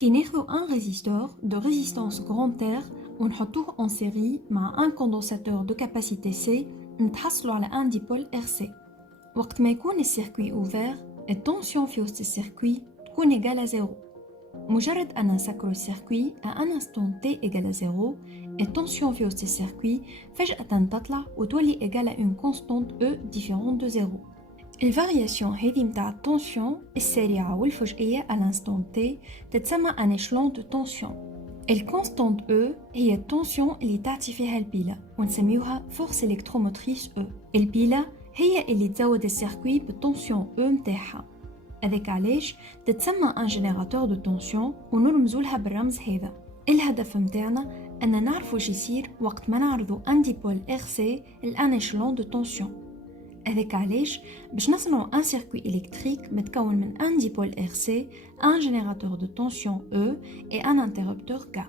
كي ناخذ ان ريزيستور de résistance grand R ونحطوه en série مع un condensateur de capacité C نتحصلوا على un dipôle RC. وقت ما يكون السيركوي ouvert التنسيون في وسط السيركوي تكون égale à 0. مجرد أن نسكر السيركوي à un instant t égale à 0 التنسيون في وسط السيركوي فجأة تطلع وتولي égale à une constante E différente de 0. الفارياسيون هذه متاع التنسيون السريعة والفجئية à l'instant t تتسمى un échelon de tension. الكونستانت E هي التنسيون اللي تعطي فيها البيلة ونسميوها فورس إلكتروموتريس E. البيلة هي اللي تزود السيركوي بالتنسيون E متاعها. هذاك علاش تتسمى ان جينيراتور دو تنسيون ونرمزولها بالرمز هذا. الهدف متاعنا أن نعرف واش يصير وقت ما نعرضو ان ديبول RC لان échelon de tension. هذاك علاش باش نصنعو ان سيركوي إلكتريك متكون من ان ديبول RC ان جينيراتور دو تنسيون E et un interrupteur K.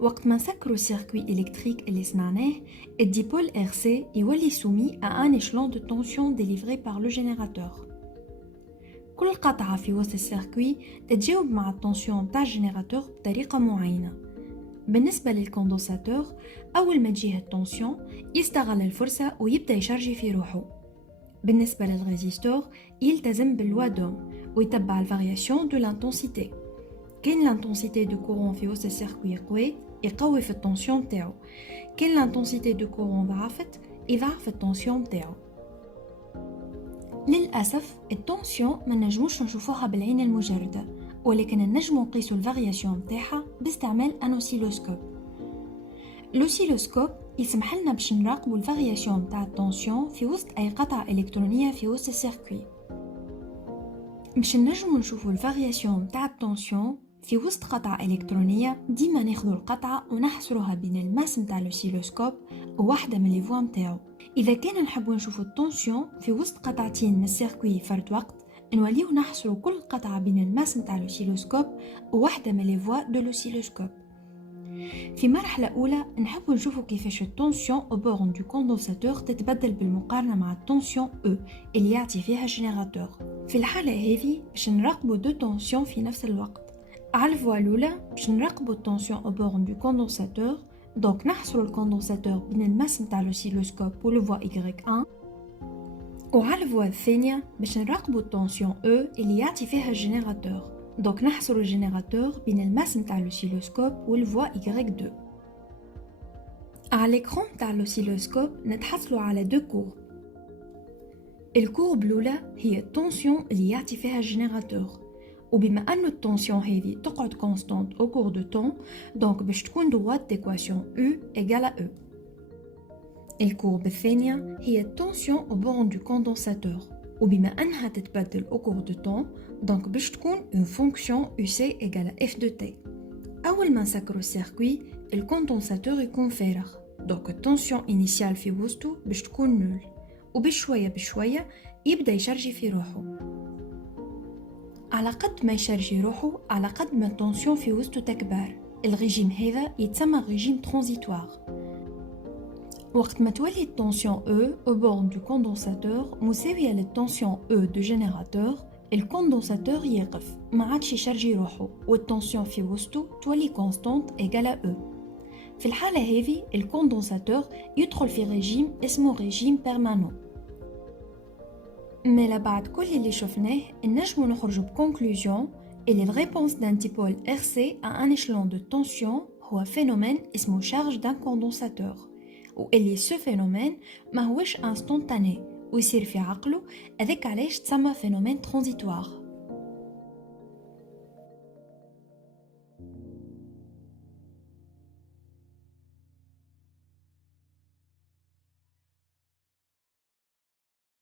وقت ما نسكرو السيركوي إلكتريك اللي صنعناه الديبول RC يولي soumis à un échelon de tension délivré par le générateur. كل قطعة في وسط السيركوي تتجاوب مع التنسيون تاع الجينيراتور بطريقة معينة. بالنسبة للكوندنساتور أول ما تجيه التنسيون يستغل الفرصة ويبدأ يشارجي في روحه. بالنسبة للريزيستور يلتزم باللوا دوم ويتبع الفارياسيون دو لانتنسيتي. كاين لانتنسيتي دو كورون في وسط السيركوي قوي يقوي في التنسيون تاعو، كاين لانتنسيتي دو كورون ضعفت يضعف التنسيون تاعو. للأسف التنسيون ما نجموش نشوفوها بالعين المجردة، ولكن نجمو نقيسو الفارياسيون متاعها باستعمال ان اوسيلوسكوب. الاوسيلوسكوب يسمح لنا باش نراقبو الفارياسيون متاع التنسيون في وسط اي قطعة الكترونية في وسط السيركوي. باش نجمو نشوفو الفارياسيون متاع التنسيون في وسط قطعة إلكترونية ديما ناخذو القطعة ونحصروها بين الماس متاع الاوسيلوسكوب وواحدة من لي فوا متاعو. إذا كان نحبو نشوفو التنسيون في وسط قطعتين من السيركوي فرد وقت نوليو نحصرو كل قطعة بين الماس متاع الاوسيلوسكوب وواحدة من لي فوا دو الاوسيلوسكوب. في مرحلة أولى نحبو نشوفو كيفاش التنسيون أو بورن دو كوندنساتور تتبدل بالمقارنة مع التنسيون E اللي يعطي فيها الجينيراتور. في الحالة هذه باش نراقبو دو تنسيون في نفس الوقت. على الفوا الأولى باش نراقبو التنسيون أو بورن دو كوندنساتور، دونك نحصرو الكوندنساتور بين الماس متاع الاوسيلوسكوب و لو فوا Y1. وعلى الفوا الثانية باش نراقبو التنسيون E اللي يعطي فيها الجينيراتور، دونك نحصرو الجينيراتور بين الماس متاع الاوسيلوسكوب و الفوا Y2. على الإكران متاع الاوسيلوسكوب نتحصلو على دو كورب. الكورب الأولى هي التنسيون اللي يعطي فيها الجينيراتور، وبما أن التنسيون هذه تقعد كونستانت au cours de temps دونك باش تكون droite d'équation U égale à E. الكورب الثانية هي التنسيون au bord du condensateur، وبما أنها تتبدل au cours de temps دونك باش تكون une fonction UC égale à F de T. أول ما نسكرو السيركوي الكوندنساتور يكون فارغ، دونك التنسيون إنيسيال في وسطو باش تكون نول، وبشوية بشوية يبدأ يشارجي في روحو. على قد ما يشارجي روحو على قد ما التنسيون في وسطو تكبر. الريجيم هذا يتسمى ريجيم ترانزيتوار. وقت ما تولي التنسيون E au bord du condensateur مساوية للتنسيون E du générateur الكوندنساتور يقف ما عادش يشارجي روحو والتنسيون في وسطو تولي كونستانت égale à E. في الحالة هذه الكوندنساتور يدخل في ريجيم اسمه ريجيم بيرمانون. مالا بعد كل اللي شفناه نجمو نخرجو بكونكلوزيون اللي الريبونس دان ديبول RC à un échelon de tension هو فينومين اسمه charge d'un condensateur، واللي سو فينومين ما هوش انستونتاني ويصير في عقله، هذاك علاش تسمى فينومين ترانزيتوار.